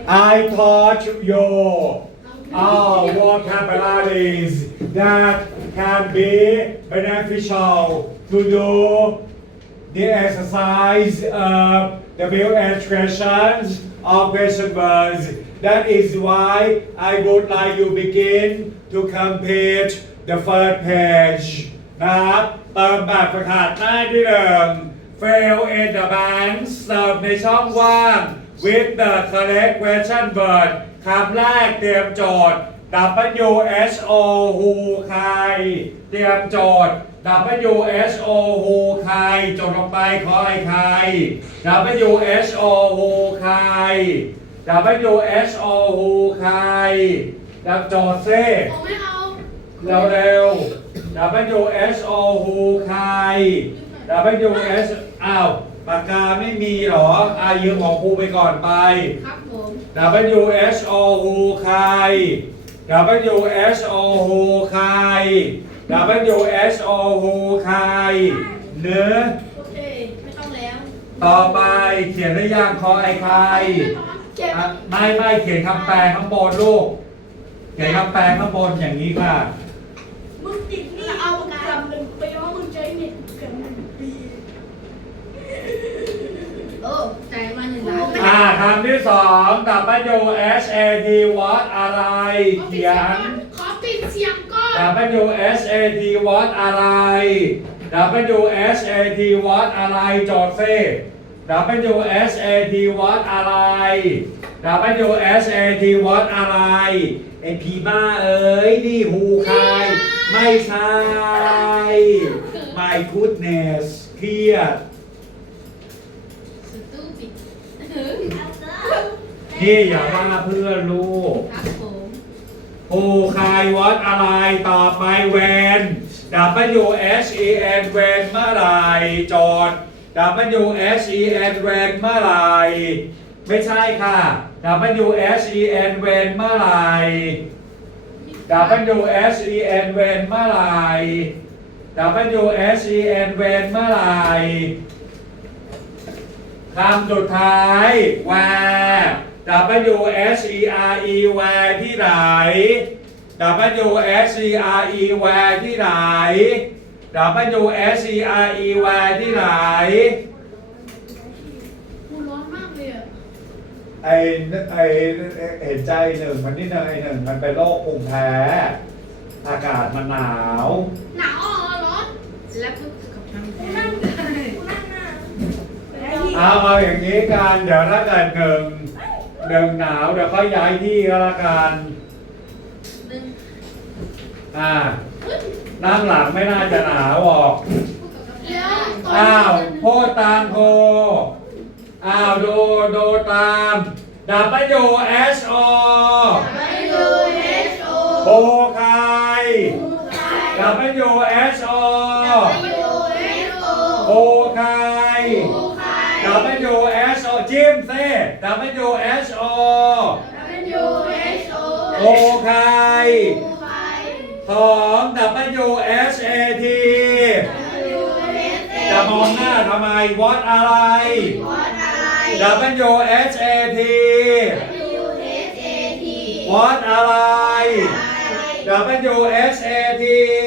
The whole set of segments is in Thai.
I taught you all vocabularies that can be beneficial to you the exercise of WH questions or question words. That is why I would like you begin to complete the first page นะครับเติมแบบฝึกหัดหน้าที่1 fill in the blanks เติมในช่องว่าง with the correct question word คำแรกเตรียมโจทย์ WHO who ใครเตรียมโจทย์ WHO who ใครจดลงไปขอไอ้ใคร WHO who ใคร WHO who ใครดับโจทย์ซิผมไม่เอาเร็วWHO who ใคร WS อ้าวปากกาไม่มีหรอยืมของครูไปก่อนไปครับผม WHO who ใคร WHO who ใคร WHO who ใครเนื้อโอเคไม่ต้องแล้วต่อไปเขียนได้ยังคอไอใครเก็บไม่เขียนคำแปลข้างบนลูก เขียนคำแปลข้างบนอย่างนี้ค่ะมึงติดนี่เอากลับ1 ปีว่ามึงใช้เน็ตเกือบ1 ปีโอ้ใจายมา1 ล้านคำที่สอง WHAT what อะไรเขียนขอปิดเสียงก่อน WHAT what อะไร WHAT what อะไรโจทย์ซิ WHAT what อะไร WHAT what อะไรไอพีบ้าเอ้ยนี่หูใครไม่ใช่ My goodness เครียดสตูปิดนี่อย่าว่าเพื่อนลูกครับผมหูใครวัดอะไรต่อไปแวน WHEN แวนเมื่อไหร่จอด WHEN แวนเมื่อไหร่ไม่ใช่ค่ะ WHEN แวนเมื่อไหร่ WHEN แวนเมื่อไหร่ WHEN แวนเมื่อไหร่คำสุดท้าย where WHERE where ที่ไหน WHERE where ที่ไหน WHERE where ที่ไหนกูร้อนมากเลยอ่ะไอเห็นใจหนึ่งมันนี่หนึ่งไอหนึ่งมันเป็นโรคภูมิแพ้ อากาศมันหนาวหนาวร้อนแล้วก็กับทางกูนั่งเอาอย่างนี้กันเดี๋ยวถ้าเกิดหนึ่งหนาวเดี๋ยวค่อยย้ายที่ก็แล้วกันนั่งหลังไม่น่าจะหนาวหรอกโพดตามโพดูตาม WHO โพใคร WHO โพใครWHO จิ้มเซ่ WHO โพใครสอง WHAT จะมองหน้าทำไม what อะไร WHAT what อะไร WHAT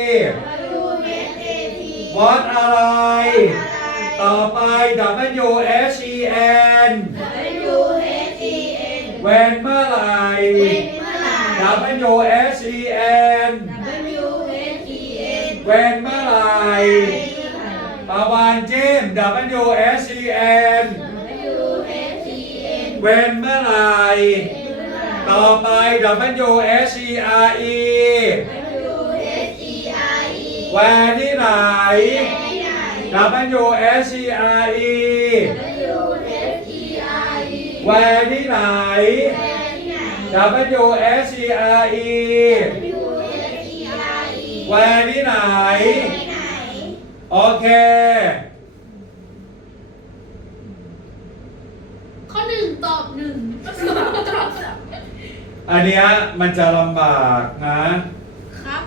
what อะไร ต่อไป WHEN เวนเมื่อไหร่ WHEN เวนเมื่อไหร่ปาวานจิ้ม WHEN เวนเมื่อไหร่ต่อไป WHERE แวนที่ไหน WHERE แวนที่ไหน WHERE แวนที่ไหนโอเคข้อ1 ตอบ 1ข้อ2 ตอบ 2 อันเนี้ยมันจะลำบากนะครับ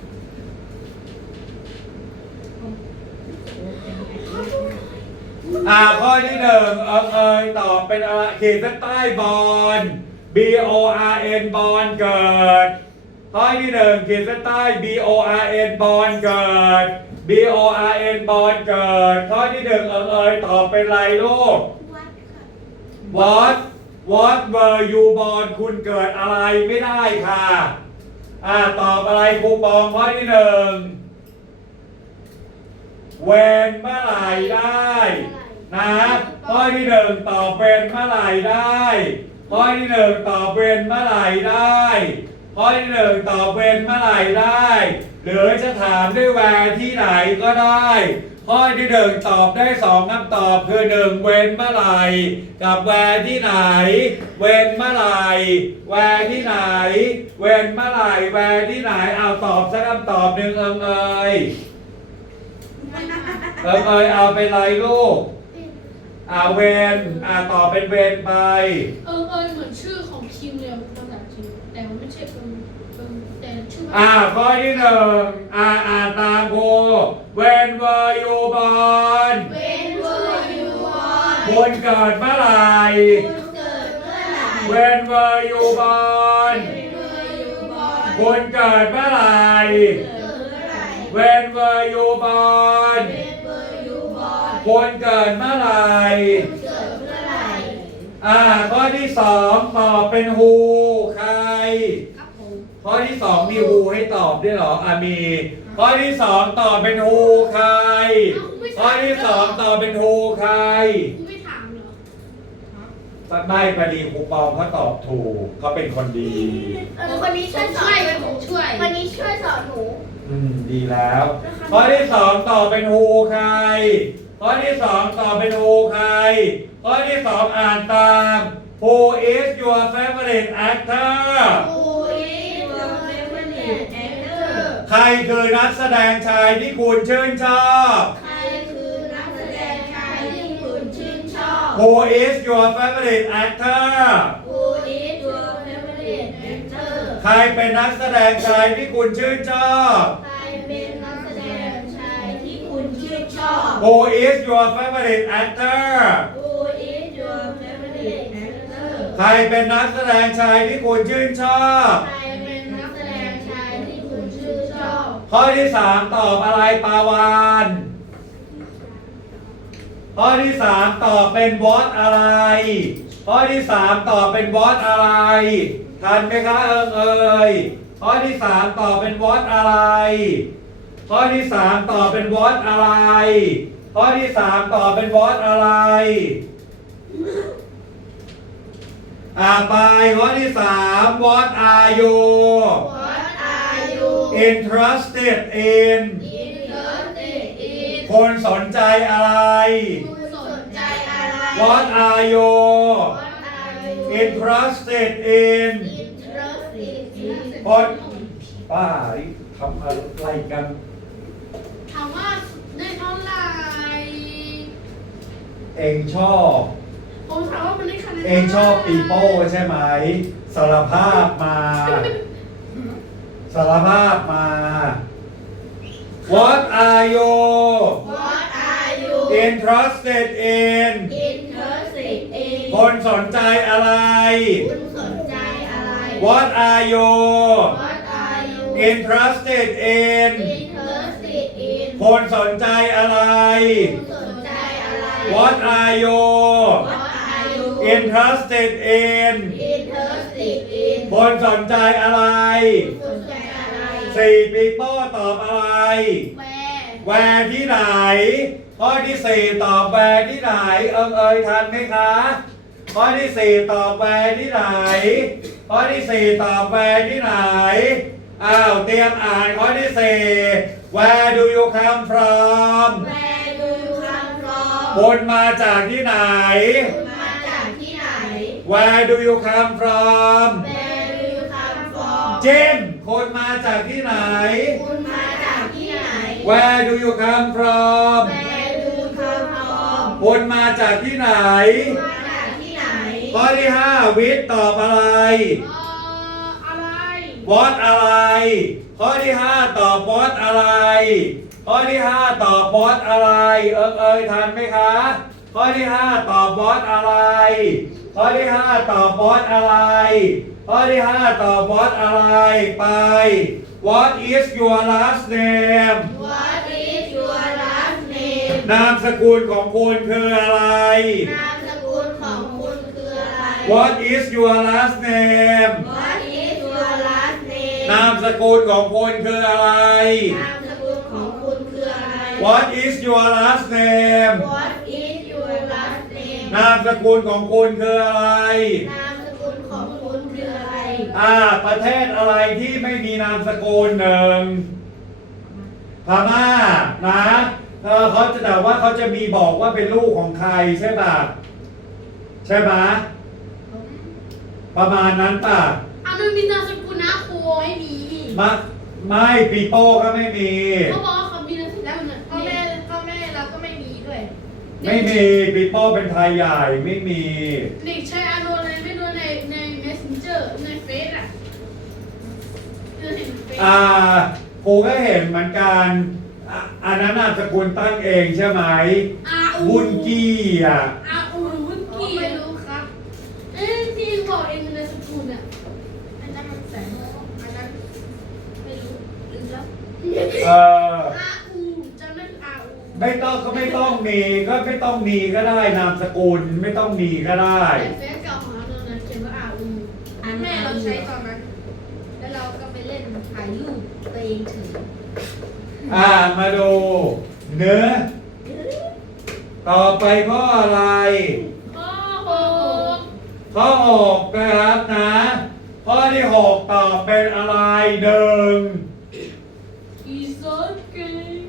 อข้อที่หนึ่งตอบเป็นอะไรขีดเส้นใต้บอล B O R N บอลเกิดข้อที่หนึ่งขีดเส้นใต้ B O R N บอลเกิด B O R N บอลเกิดข้อที่หนึ่งตอบเป็นไรลูกวัดค่ะ What were you born คุณเกิดอะไรไม่ได้ค่ะตอบอะไรครูปองข้อที่หนึ่ง When เมื่อไหร่ได้นะข้อที่หนึ่งตอบเป็นเมื่อไหร่ได้ข้อที่หนึ่งตอบเป็นเมื่อไหร่ได้ข้อที่หนึ่งตอบเป็นเมื่อไหร่ได้หรือจะถามด้วยแวร์ที่ไหนก็ได้ข้อที่หนึ่งตอบได้สองคำตอบคือหนึ่งเว้นเมื่อไหร่กับแวร์ที่ไหนเว้นเมื่อไหร่แวร์ที่ไหนเว้นเมื่อไหร่แวร์ที่ไหนเอาตอบสักคำตอบหนึ่งเอาเป็นไรลูกเวนตอบเป็นเวนไปเหมือนชื่อของคิมเลยภาษาจีนแต่มันไม่ใช่แต่ชื่อข้อที่หนึ่งอ่านตามครู When were you born คุณเกิดเมื่อไหร่ When were you born คุณเกิดเมื่อไหร่ When were you born คุณเกิดเมื่อไหร่ข้อที่สองตอบเป็น who ใครข้อที่สองมี who ให้ตอบด้วยเหรอมีข้อที่สองตอบเป็น who ใครข้อที่สองตอบเป็น who ใครคุณไม่ถามเหรอไม่พอดีครูปองเขาตอบถูกเขาเป็นคนดีคนนี้ช่วยสอนคนนี้ช่วยสอนหนูดีแล้วข้อที่สองตอบเป็น who ใครข้อที่สองตอบเป็น who ใครข้อที่สองอ่านตาม Who is your favorite actor ใครคือนักแสดงชายที่คุณชื่นชอบ Who is your favorite actor ใครเป็นนักแสดงชายที่คุณชื่นชอบ Who is your favorite actor ใครเป็นนักแสดงชายที่คุณชื่นชอบข้อที่สามตอบอะไรปาวานข้อที่สามตอบเป็น what อะไรข้อที่สามตอบเป็น what อะไรทันไหมคะข้อที่สามตอบเป็น what อะไรข้อที่สามตอบเป็น what อะไรข้อที่สามตอบเป็น what อะไรไปข้อที่สาม what are you interested in คนสนใจอะไร what are you interested in คนป้าทำอะไรกันถามว่าได้เท่าไหร่เองชอบผมถามว่ามันได้คะแนนเองชอบปีโป้ใช่ไหมสารภาพมาสารภาพมา What are you interested in คนสนใจอะไร What are you interested in คนสนใจอะไร What are you interested in คนสนใจอะไรสี่ปีโป้ตอบอะไรแวร์ที่ไหนข้อที่สี่ตอบแวร์ที่ไหนทันไหมคะข้อที่สี่ตอบแวร์ที่ไหนข้อที่สี่ตอบแวร์ที่ไหนเตรียมอ่านข้อที่สี่ Where do you come from คุณมาจากที่ไหน Where do you come from เจมคนมาจากที่ไหน Where do you come from คนมาจากที่ไหนข้อที่ห้าวิทย์ตอบอะไร What อะไรข้อที่ห้าตอบ What อะไรข้อที่ห้าตอบ What อะไรทันไหมคะข้อที่ 5 ตอบ what อะไร ข้อที่ 5 ตอบ what อะไร ข้อที่ 5 ตอบ what อะไร ไป what is your last name What is your last name นามสกุลของคุณคืออะไรนามสกุลของคุณคืออะไร what is your last name What is your last name นามสกุลของคุณคืออะไรนามสกุลของคุณคืออะไร what is your last name What is your last name นามสกุลของคุณคืออะไรนามสกุลของคุณคืออะไรประเทศอะไรที่ไม่มีนามสกุลหนึ่งพม่านะเขาจะแต่ว่าเขาจะมีบอกว่าเป็นลูกของใครใช่ป่ะ ใช่ไหมประมาณนั้นป่ะมันมีนามสกุลนะครูไม่มีไม่ปีโป้ก็ไม่มีเขาบอกว่าเขามีนามสกุลแล้วมันพ่อแม่เราก็ไม่มีด้วยไม่มีปีโป้เป็นไทยใหญ่ไม่มีเด็กชายอานนท์เลยไม่รู้ใน messenger ในเฟซอ่ะเห็นเฟซครูก็เห็นเหมือนกันอันนั้นนามสกุลตั้งเองใช่ไหม บุญกี้อ่ะหรือวุ้นกี้ไม่รู้ครับที่บอกเองเป็นนามสกุลอ่ะอันนั้นมันแสงอันนั้นไม่รู้ลืมแล้วจำได้อาอูไม่ต้องก็ไม่ต้องมีก็ไม่ต้องมีก็ได้นามสกุลไม่ต้องมีก็ได้แต่เฟซเก่าของอานนท์นะเขียนว่าอาอูแม่เราใช้ตอนนั้น แล้วเราก็ไปเล่นถ่ายรูปตัวเองถือมาดูเนื้อต่อไปข้ออะไรข้อ6 ข้อ6นะครับนะ ข้อที่ 6ตอบเป็นอะไรหนึ่งอีสานเก่ง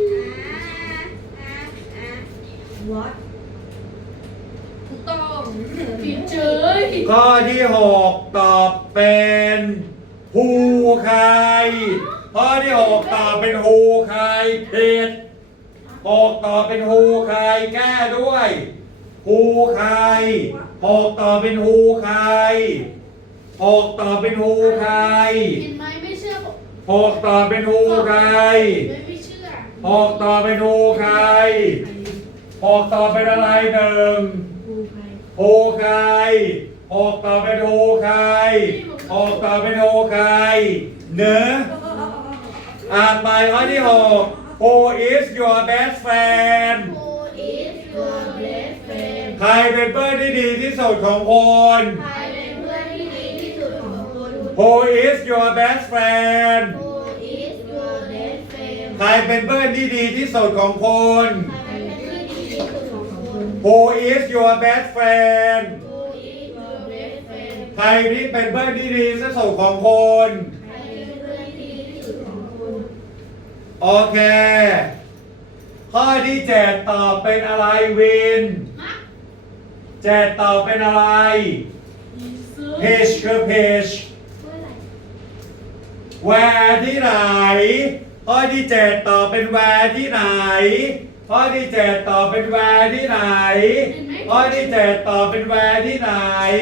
What ถูกต้องผิดเฉยข้อที่ 6 ตอบเป็นฮูใครข้อที่ 6 ตอบเป็นฮูใครผิด6ตอบเป็นฮูใครแก้ด้วยฮูใคร6ตอบเป็นฮูใคร6ตอบเป็นฮูใครเห็นไหมไม่เชื่อผม 6ตอบเป็นฮูใครไม่เชื่อ 6ตอบเป็นฮูใคร6ตอบเป็นอะไรหนึ่งครูใครฮูใคร6ตอบเป็นฮูใคร6ตอบเป็นฮูใครเนื้อไปข้อที่ 6 Who is your best friend Who is your best friend ใครเป็นเพื่อนที่ดีที่สุดของคนใครเป็นเพื่อนที่ดีที่สุดของคุณ Who is your best friend Who is your best friend ใครเป็นเพื่อนที่ดีที่สุดของคนใครเป็นเพื่อนที่ดีที่สุดของคุณ Who is your best friend Who is your best friend ใครที่เป็นเพื่อนที่ดีที่สุดของคนใครเป็นเพื่อนที่ดีที่สุดของคุณโอเค ข้อที่ 7 ตอบเป็นอะไรวินนะ 7 ตอบเป็นอะไรอีสาน Page คือ Page เมื่อไหร่ Where ที่ไหน ข้อที่ 7 ตอบเป็น Where ที่ไหน ข้อที่ 7 ตอบเป็น Where ที่ไหน ข้อที่ 7 ตอบเป็น Where ที่ไหน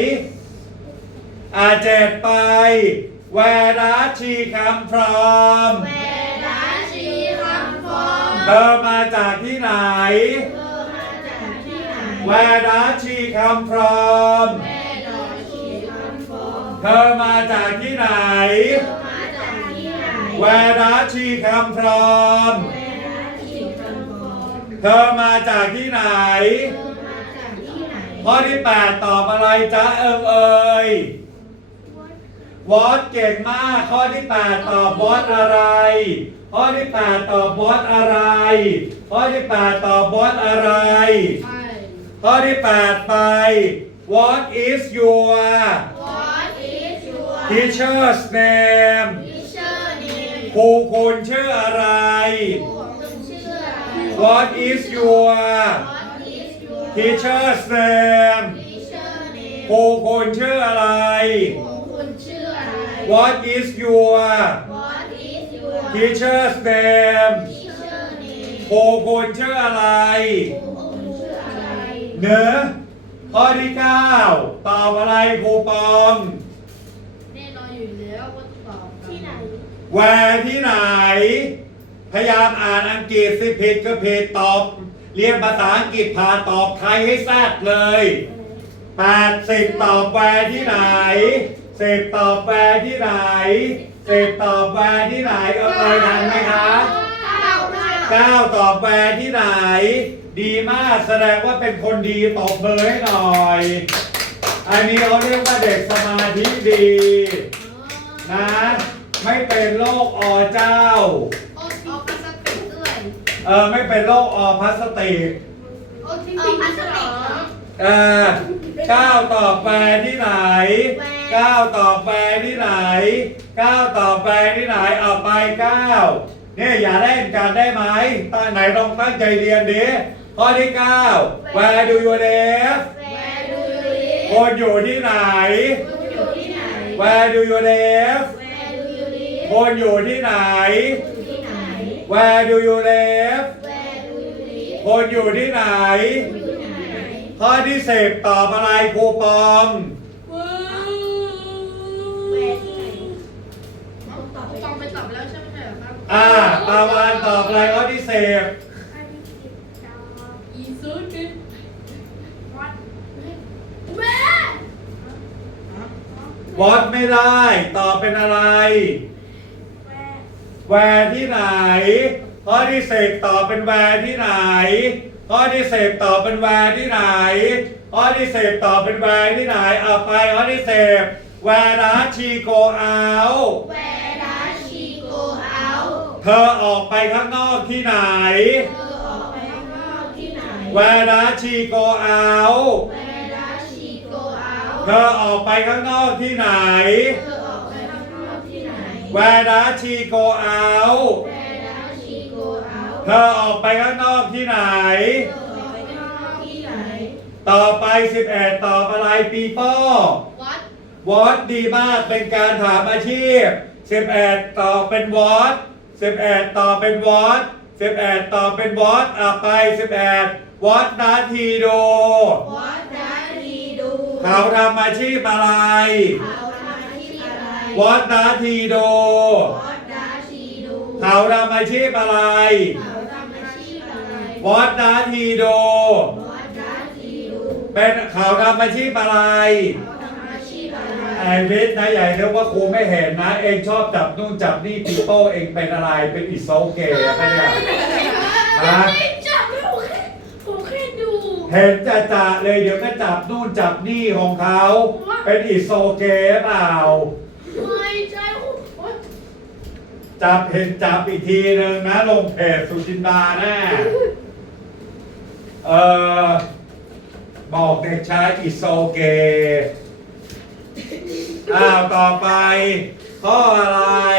7ไป Where does she come from Where does she come from เธอมาจากที่ไหนเธอมาจากที่ไหน Where does she come from Where does she come from เธอมาจากที่ไหนเธอมาจากที่ไหน Where does she come from Where does she come from เธอมาจากที่ไหนเธอมาจากที่ไหนข้อที่ 8 ตอบอะไรจ๊ะเอ่ย What เก่งมาก ข้อที่ 8 ตอบ What อะไร ข้อที่ 8 ตอบ What อะไร ข้อที่ 8 ตอบ What อะไรไปข้อที่ 8 ไป What is your What is your teacher's name teacher name ครูคุณชื่ออะไรครูของคุณชื่ออะไร What is your What is your teacher's name teacher name ครูคุณชื่ออะไรครูของคุณชื่ออะไร What is your What is your teacher's name teacher name ครูคุณชื่ออะไรครูของคุณชื่ออะไรเนื้อข้อที่ 9 ตอบอะไรครูปองแน่นอนอยู่แล้วว่าตอบที่ไหน Where ที่ไหน พยายามอ่านอังกฤษสิผิดก็ผิดตอบเรียนภาษาอังกฤษผ่านตอบไทยให้แซ่บเลย80ตอบแวร์ที่ไหน10ตอบแวร์ที่ไหน10ตอบแวร์ที่ไหนทันไหมคะ9ตอบแวร์ที่ไหน ดีมากแสดงว่าเป็นคนดีตบมือให้หน่อย อันนี้เขาเรียกว่าเด็กสมาธิดีนะไม่เป็นโรคอเจ้าออพลาสติกด้วยไม่เป็นโรคอพลาสติกออพลาสติกเหรอ 9ตอบแวร์ที่ไหน9ตอบแวร์ที่ไหน9ตอบแวร์ที่ไหนเอาไป9เนี่ยอย่าเล่นกันได้ไหมตั้งไหนลองตั้งใจเรียนดิข้อที่9 Where do you live คนอยู่ที่ไหน Where do you live คนอยู่ที่ไหน Where do you live คนอยู่ที่ไหน ข้อที่10ตอบอะไรครูปองฟังไปตอบแล้วใช่ไหมครับปาวานตอบอะไรข้อที่10 อีซูกิแม่ What ไม่ได้ตอบเป็นอะไร Where ที่ไหน ข้อที่10ตอบเป็น Where ที่ไหน ข้อที่10ตอบเป็น Where ที่ไหน ข้อที่10ตอบเป็น Where ที่ไหนเอาไปข้อที่10 Where does she go out เธอออกไปข้างนอกที่ไหน Where does she go out เธอออกไปข้างนอกที่ไหน Where does she go out เธอออกไปข้างนอกที่ไหน ต่อไป11ตอบอะไรปีโป้วัด What ดีมากเป็นการถามอาชีพ11ตอบเป็น What 11ตอบเป็น What 11ตอบเป็น What ไป11 What does he do เขาทำอาชีพอะไร What does he do เขาทำอาชีพอะไร What does he do เป็นเขาทำอาชีพอะไรไอวิทย์นะใหญ่เรียกว่าครูไม่เห็นนะ เองชอบจับนู่นจับนี่ปีโป้เองเป็นอะไรเป็นอิโซเกะคะเนี่ยฮะไม่จับไม่ผมแค่ดูเห็นจะเลยเดี๋ยวก็จับนู่นจับนี่ของเขาเป็นอิโซเกะเปล่าไม่ใช่วัดจับเห็นจับอีกทีหนึ่งนะลงเพจสุจินดาแน่บอกเด็กชายอิโซเกะต่อไปข้ออะไร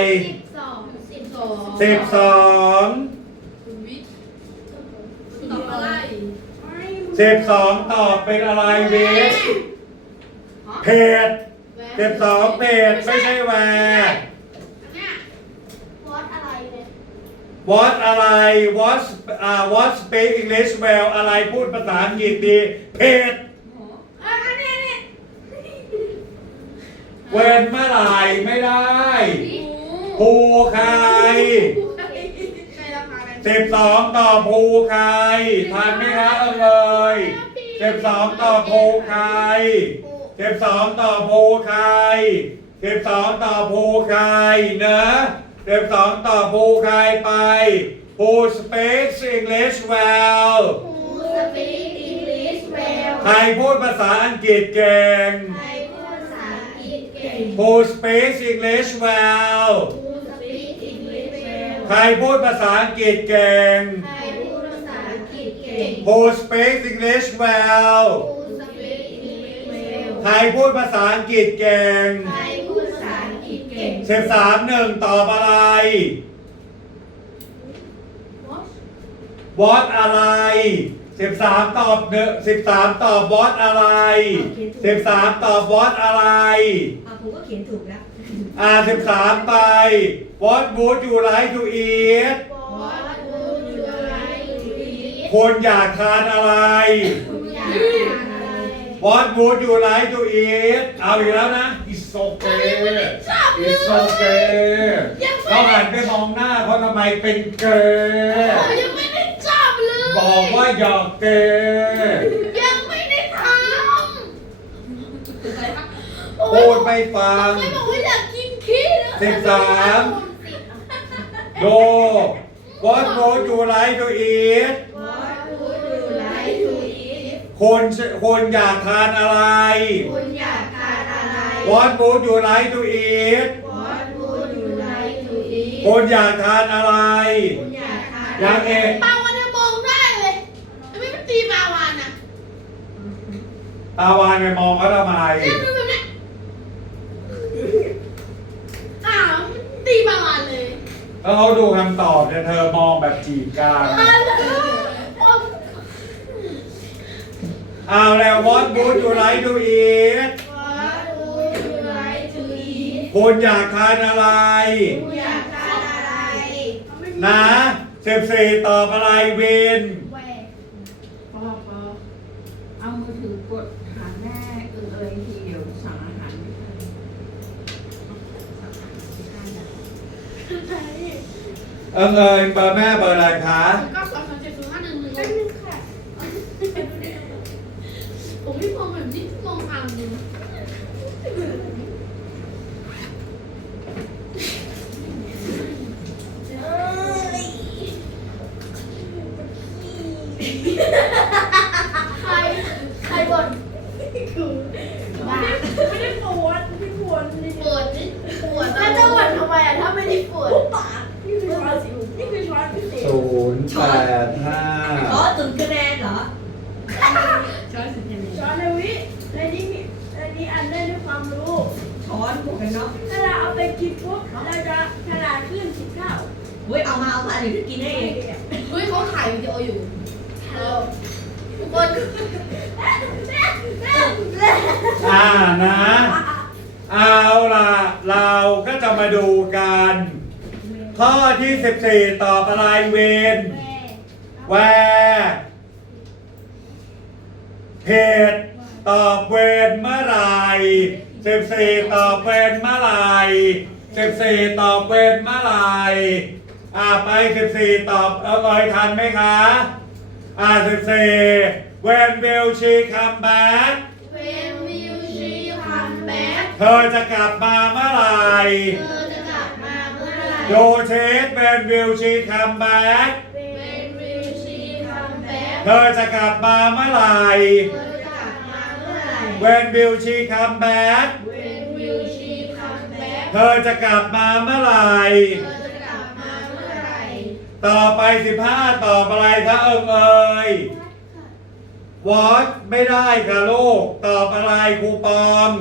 12 คุณวิทย์ตอบอะไร 12ตอบเป็นอะไรวิทย์เพจ12เพจไม่ใช่แวร์เนี่ย What อะไร What speak English well อะไรพูดภาษาอังกฤษดีเพจเว้นเมื่อไหร่ไม่ได้ภูใคร12ต่อภูใครทันไหมครับเอ่ย12ต่อภูใคร12ต่อภูใคร12ต่อภูใครเนอะ12ต่อภูใครไป Who speaks English well ใครพูดภาษาอังกฤษเก่ง Who speaks English well ใครพูดภาษาอังกฤษเก่ง Who speaks English well ใครพูดภาษาอังกฤษเก่ง13 1ตอบอะไร What อะไร13ตอบ13ตอบ What อะไร13ตอบ What อะไรผมก็เขียนถูกแล้ว 13ไป What would you like to eat คุณอยากทานอะไร What would you like to eat เอาอีกแล้วนะ It's okay It's okay เราหันไปมองหน้าเขาทำไมเป็นเกย์ยังไม่ได้จับเลยบอกว่าหยอกเกยังไม่ได้ทำพูดไม่ฟังไม่บอกว่าอยากกินขี้นะ 13 โด What would you like to eat คนอยากทานอะไรคุณอยากทานอะไร What would you like to eat What would you like to eat คนอยากทานอะไรคุณอยากทานอยากเองปลาวานมองได้เลยไม่มันตีปลาวานอ่ะตาวานไปมองเขาทำไมเนี่ยดูแบบเนี้ยอ้าวมันตีปลาวานเลยแล้วเขาดูคำตอบเนี่ยเธอมองแบบจีบกัน เอาแล้ว What would you like to eat What would you like to eat คุณอยากทานอะไรคุณอยากทานอะไรนะ14ตอบอะไรวินแหวกพอเอามือถือกดหาแม่ทีเดียวสั่งอาหารไม่ทันเอิญเบอร์แม่เบอร์อะไรคะ 922705111ค่ะผมไม่มองแบบนี้มองอ่างดูใครบ่นบ้าไม่ได้ปวดไม่ปวดไม่ปวดนี่ปวดแล้วจะบ่นทำไมอ่ะถ้าไม่ได้ปวดปากนี่คือช้อนสินี่คือช้อนพิเศษ 085 อ๋อตุนคะแนนเหรอช้อนสิบเอ็ดช้อนในวิในนี้มีอันนี้อันได้ด้วยความรู้ช้อนหมวกกันน็อกถ้าเราเอาไปกินปุ๊บเราจะฉลาดขึ้น10 เท่าเว้ยเอามาเดี๋ยวจะกินได้เองเฮ้ยเขาถ่ายวิดีโออยู่ทุกคนนะ เอาล่ะ เราก็จะมาดูกัน ข้อที่ 14 ตอบอะไรเวนแวร์เพจตอบเวนเมื่อไหร่14ตอบเวนเมื่อไหร่14ตอบเวนเมื่อไหร่ไป14ตอบทันไหมคะ14 When will she come back When will she come back เธอจะกลับมาเมื่อไหร่เธอจะกลับมาเมื่อไหร่โยเชส When will she come back When will she come back เธอจะกลับมาเมื่อไหร่เธอจะกลับมาเมื่อไหร่ When will she come back When will she come back เธอจะกลับมาเมื่อไหร่เธอจะกลับมาเมื่อไหร่ต่อไป15ตอบอะไรคะเอ่ยวอตไม่ได้ค่ะลูก ตอบอะไรครูปอม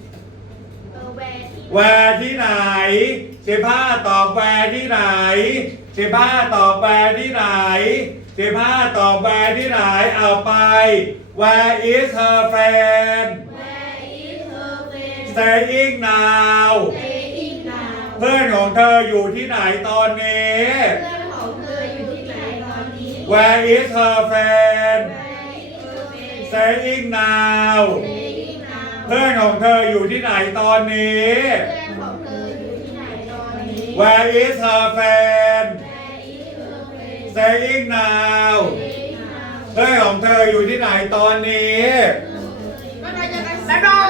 แวร์ที่ไหน15ตอบแวร์ที่ไหน15ตอบแวร์ที่ไหน15ตอบแวร์ที่ไหนเอาไป Where is her friend Where is her friend staying now Staying now เพื่อนของเธออยู่ที่ไหนตอนนี้เพื่อนของเธออยู่ที่ไหนตอนนี้ Where is her friend Where is her friend staying now Staying now เพื่อนของเธออยู่ที่ไหนตอนนี้เพื่อนของเธออยู่ที่ไหนตอนนี้ Where is her friend Where is her friend staying now Staying now เพื่อนของเธออยู่ที่ไหนตอนนี้ก็ได้จะกันบ๊ายบาย